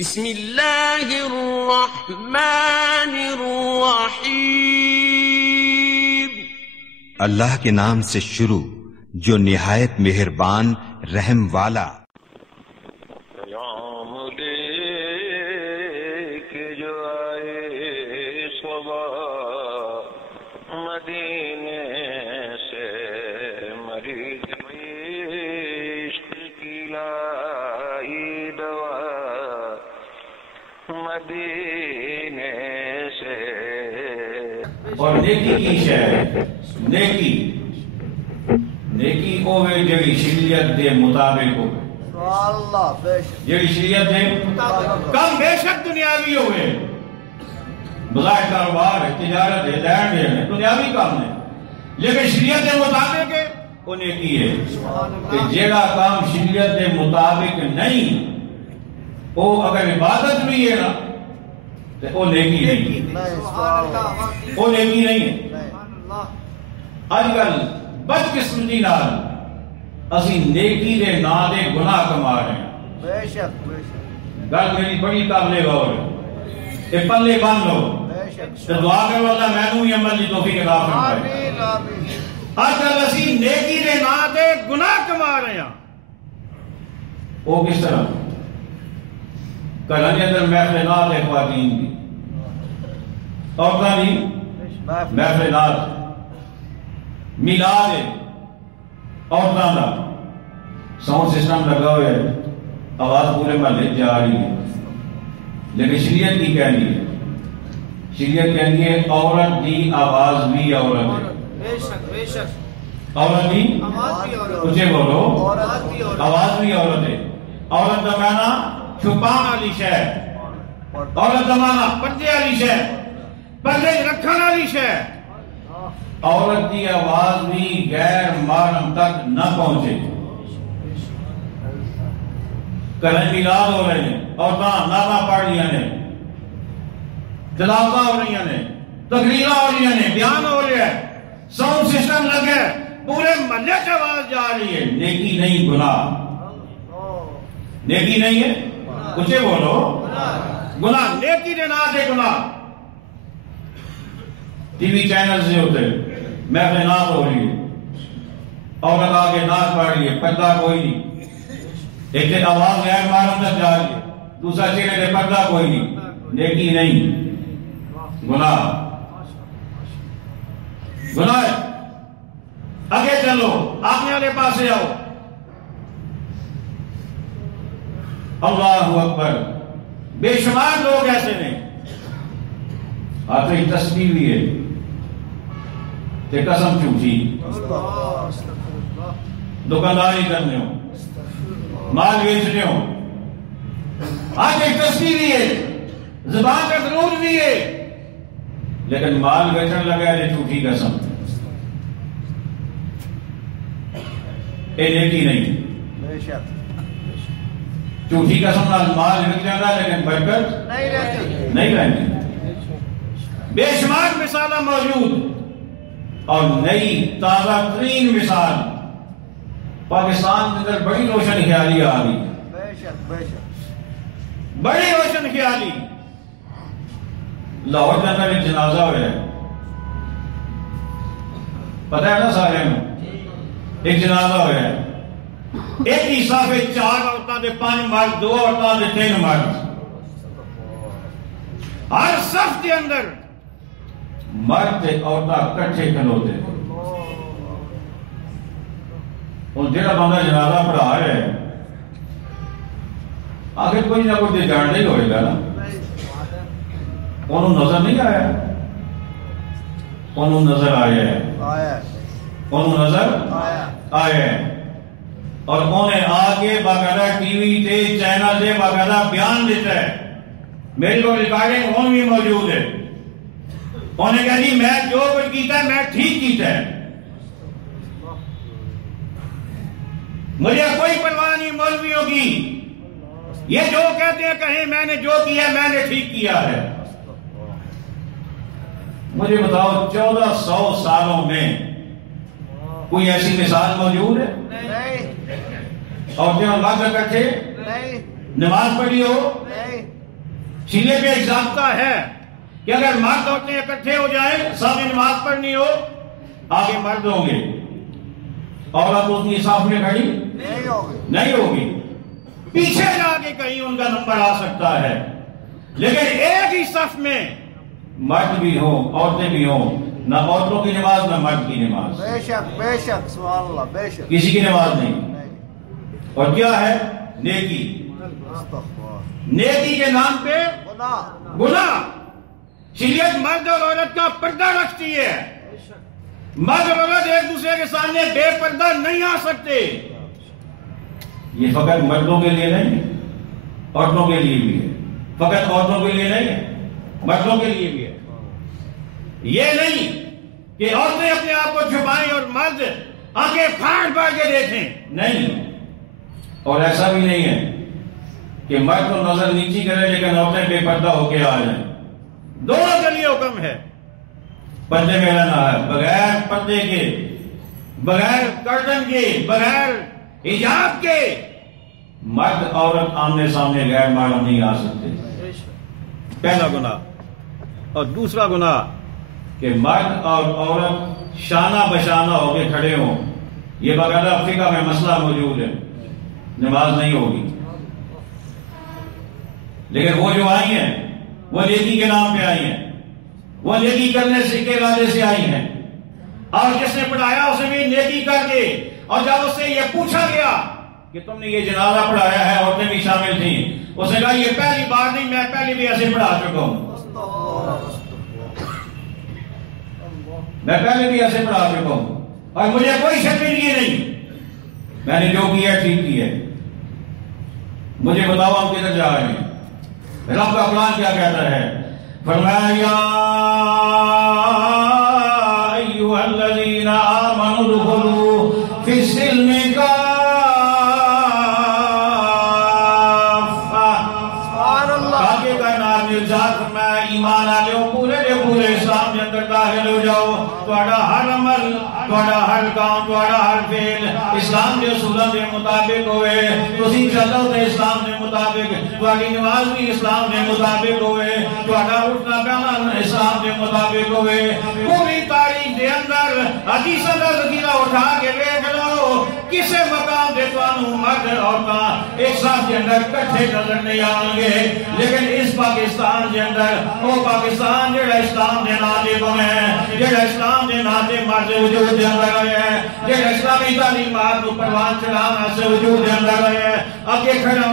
بسم اللہ الرحمن الرحیم۔ اللہ کے نام سے شروع جو نہایت مہربان رحم والا۔ پیام لے کے جو آئے صبح مدینے سے، مریض عشق کی لائی دوا مدینے سے۔ اور نیکی کی شے نیکی ہوئے جڑی شریعت دے مطابق ہوئے، جڑی شریعت دے کم بے شک دنیاوی ہوئے، بظاہر کاروبار ہے، تجارت ہے، لین دین ہے، دنیاوی کام ہے، لیکن شریعت دے مطابق ہے وہ نیکی ہے۔ کہ جڑا کام شریعت دے مطابق نہیں، وہ اگر عبادت بھی ہے نا تو وہ نیکی نہیں، وہ نیکی نہیں ہے۔ آج کل بدقسمتی نال اسی نیکی دے نا دے گناہ کما رہے ہیں۔ گل میری بڑی قابل غور ہے، کہ پلے بند لو تو دعا کرو اللہ میں نوں ہی عمل دی توفیق عطا فرمائے۔ آج کل اسی نیکی دے نا دے گناہ کما رہے ہیں۔ وہ کس طرح؟ گھراں دے اندر محفلات ہے، خواتین دی، عورتاں دی محفلات، میلاد ہے عورتاں دا، ساؤنڈ سسٹم لگا ہوئے ہے، آواز پورے محلے جا رہی ہے، لیکن شریعت کی کہنی ہے؟ شریعت کہنی ہے عورت دی آواز بھی عورت ہے، عورت دی اونچے بولو، آواز بھی عورت ہے۔ عورت دا معنی چھپان والی شے، عورت دا معنی پردے والی شے، پردے رکھن والی شے۔ عورت کی آواز بھی غیر محرم تک نہ پہنچے۔ گھراں میلاد ہو رہے ہیں، عورتاں نعتاں پڑھ رہی ہیں، تلاوتاں ہو رہی ہیں، تقریراں ہو رہی ہیں، بیان ہو رہے ہیں، ساؤنڈ سسٹم لگے، پورے محلے سے آواز جا رہی ہے۔ نیکی نہیں، گناہ۔ نیکی نہیں ہے، کچھ بولو، گناہ۔ نیکی دے نا دے گناہ۔ ٹی وی چینل سے ہوتے محفل نعت ہو رہی ہے، عورت آگے نعت پڑھ رہی ہے، پردہ کوئی نہیں، ایک دن آواز غیر محرم تک جا رہی ہے، دوسرا چہرے پہ پردہ کوئی نہیں۔ نیکی نہیں، گناہ، گناہ ہے۔ آگے چلو، آگے والے پاسے آؤ۔ اللہ اکبر۔ بے شمار لوگ ایسے ہیں، آخری تسبیح بھی ہے تے قسم جھوٹی، دکانداری کرنے ہو، مال بیچنے ہو، آج ایک تسبیح بھی ہے، زبان کا ضرور بھی ہے، لیکن مال بیچنے لگا ہے جھوٹی قسم۔ اے نیکی نہیں، جھوٹی قسم نال مال بک جاتا لیکن برکت نہیں رہتی۔ بے شمار مثالہ موجود، اور نئی تازہ ترین مثال پاکستان کے اندر بڑی روشن خیالی آ گئی، بڑی روشن خیالی۔ لاہور کے اندر ایک جنازہ ہوا ہے، پتہ ہے نا سارے میں؟ ایک جنازہ ہوا ہے، ایک ہی صافے 4 عورتاں دے 5 مرد، 2 عورتاں دے 3 مرد، ہر صف کے اندر مرد عورتاں کٹھے کھلوتے۔ اور جڑا بندہ جنازہ پڑھا رہا ہے، آخر کوئی نہ کوئی جاننے ہی ہوئے گا نا، انہوں نظر نہیں آیا، انہوں نظر آیا ہے، انہوں نظر آیا ہے، اور انہیں آگے باقاعدہ ٹی وی تے چینل دے باقاعدہ بیان دیتا ہے۔ میری کو ریکارڈنگ ہون بھی موجود ہے، انہیں کہا جی میں جو کچھ کیتا ہے میں ٹھیک کیتا ہے، مجھے کوئی پرواہ نہیں مولویوں کی، یہ جو کہتے ہیں کہیں میں نے جو کیا ہے میں نے ٹھیک کیا ہے۔ مجھے بتاؤ 1400 سالوں میں کوئی ایسی مثال موجود ہے؟ اور جو مرد اکٹھے نماز پڑھی ہو؟ نہیں. شریعت میں ایک ضابطہ ہے کہ اگر مرد عورتیں اکٹھے ہو جائیں سامنے نماز پڑھنی ہو، آگے مرد ہوں گے، عورت اتنی صاف میں کھڑی نہیں ہوگی. نہیں ہوگی، پیچھے جا کے کہیں ان کا نمبر آ سکتا ہے، لیکن ایک ہی صف میں مرد بھی ہوں عورتیں بھی ہوں، نہ عورتوں کی نماز نہ مرد کی نماز، بے شک بے شک سبحان اللہ بے شک. کسی کی نماز نہیں. نہیں. اور کیا ہے؟ نیکی. استغفر. نیکی کے نام پہ گناہ. گناہ. شریعت مرد اور عورت کا پردہ رکھتی ہے. مرد اور عورت ایک دوسرے کے سامنے بے پردہ نہیں آ سکتے. یہ فقط مردوں کے لیے نہیں ہے، عورتوں کے لیے بھی ہے. فقط عورتوں کے لیے نہیں ہے، مردوں کے لیے بھی ہے. یہ نہیں کہ عورتیں اپنے آپ کو چھپائیں اور مرد آنکھیں پھاڑ پھاڑ کے دیکھیں، نہیں. اور ایسا بھی نہیں ہے کہ مرد تو نظر نیچی کرے لیکن عورتیں بے پردہ ہو کے آ جائیں. دونوں کے لیے حکم ہے پردے میں رہنا ہے، بغیر پردے کے، بغیر کرٹن کے، بغیر حجاب کے مرد عورت آمنے سامنے غیر محرم نہیں آ سکتے. پہلا گناہ. اور دوسرا گناہ کہ مرد اور عورت شانہ بشانہ ہو کے کھڑے ہوں. یہ باقاعدہ فقہ میں مسئلہ موجود ہے، نماز نہیں ہوگی. لیکن وہ جو آئی ہیں وہ نیکی کے نام پہ آئی ہیں، وہ نیکی کرنے سے کے ارادے سے آئی ہیں، اور جس نے پڑھایا اسے بھی نیکی کر کے. اور جب اس سے یہ پوچھا گیا کہ تم نے یہ جنازہ پڑھایا ہے، عورتیں بھی شامل تھیں، اس نے کہا یہ پہلی بار نہیں، میں پہلے بھی ایسے پڑھا چکا ہوں، میں پہلے بھی ایسے پڑھا چکا ہوں، اور مجھے کوئی شرمندگی نہیں، میں نے جو کیا ٹھیک کیا. مجھے بتاؤ ہم کدھر جا رہے ہیں؟ رب کا قرآن کیا کہتا ہے؟ فرمایا یا ایھا الذین آمنوا ادخلوا فی السلم ایمان آلو پورے دے پورے اسلام کے اندر داخل ہو جاؤ. تھوڑا ہر عمل، تھوڑا ہر کام، تھوڑا ہر فعل اسلام کے اصولوں کے مطابق ہوئے. تسی چلو تے اسلام کے مطابق، تھوڑی نماز بھی اسلام کے مطابق ہوئے، تھوڑا اٹھنا بیٹھنا اسلام کے مطابق ہوئے. پوری تاریخ دے اندر حدیثاں دا ذخیرہ اٹھا کے دیکھ لو، کسے مقام دے تانوں مرد عورتاں ایک ساتھ کے اندر کٹھے نظر نہیں آؤں گے. لیکن اس پاکستان کے اندر وہ پاکستان جڑا اسلام دے ناطے بنے، جڑا اسلام دے ناطے مرد وجود دے اندر آئے ہیں، جڑا اسلامی تعلیمات کو پروان چڑھانا سے وجود دے اندر آئے ہیں. اگے کھڑے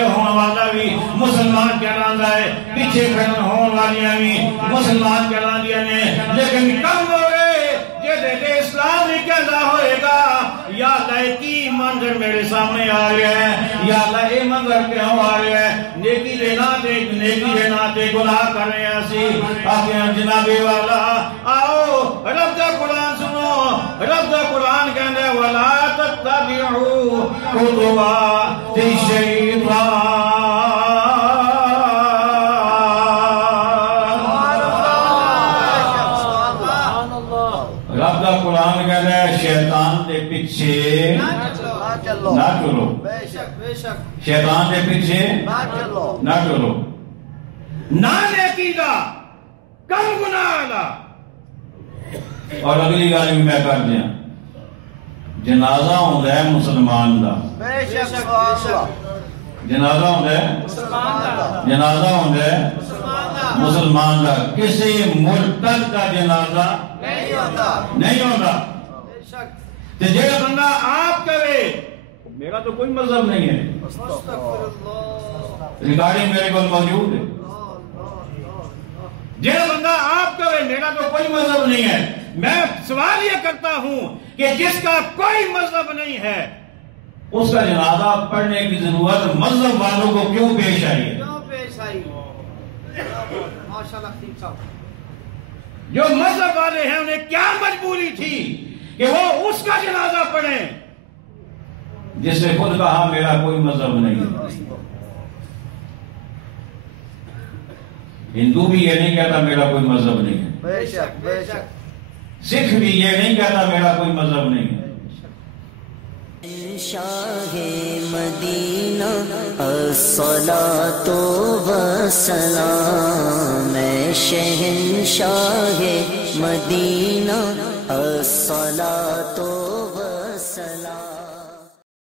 ہونے والا بھی مسلمان کہلاندا ہے، پیچھے کھڑے ہونے والیاں بھی مسلمان کہلاندیاں نے. لیکن کم ہو گئے جے اسلام ہی کہنا ہوئے گا یا اللہ کی منظر میرے سامنے آ رہا ہے، یا اللہ اے منظر کیوں آ رہا ہے؟ نیکی دے ناتے گناہ کر رہے ہیں اسی. آگے جناب والا آؤ رب دا قرآن سنو. رب دا قرآن کہنے وَلَا تَتَّبِعُوا خُطُوَاتِ الشَّيْطَانِ. رب دا قرآن کہنے شیطان دے پیچھے نہ چلو، شیطان دے پیچھے نہ چلو. نہ نیکی دا کم گناہ دا. اور اگلی گل بھی میں کر دیا، جنازہ ہوندا ہے مسلمان دا، جنازہ ہوندا ہے، جنازہ ہوندا ہے مسلمان دا. کسی مرتد کا جنازہ نہیں ہوتا. تو جیڑا بندہ آپ کرے، میرا تو کوئی مذہب نہیں ہے، ریکارڈنگ میرے کو موجود ہے، جیڑا بندہ آپ کرے میرا تو کوئی مذہب نہیں ہے. میں سوال یہ کرتا ہوں کہ جس کا کوئی مذہب نہیں ہے اس کا جنازہ پڑھنے کی ضرورت مذہب والوں کو کیوں پیش آئی ہے؟ جو مذہب والے ہیں انہیں کیا مجبوری تھی کہ وہ اس کا جنازہ پڑھیں جس نے خود کہا میرا کوئی مذہب نہیں ہے؟ ہندو بھی یہ نہیں کہتا میرا کوئی مذہب نہیں ہے، بے شک بے شک. سکھ بھی یہ نہیں کہتا میرا کوئی مذہب نہیں ہے. شاہ مدینہ الصلاۃ والسلام، میں شہنشاہ مدینہ الصلاۃ والسلام۔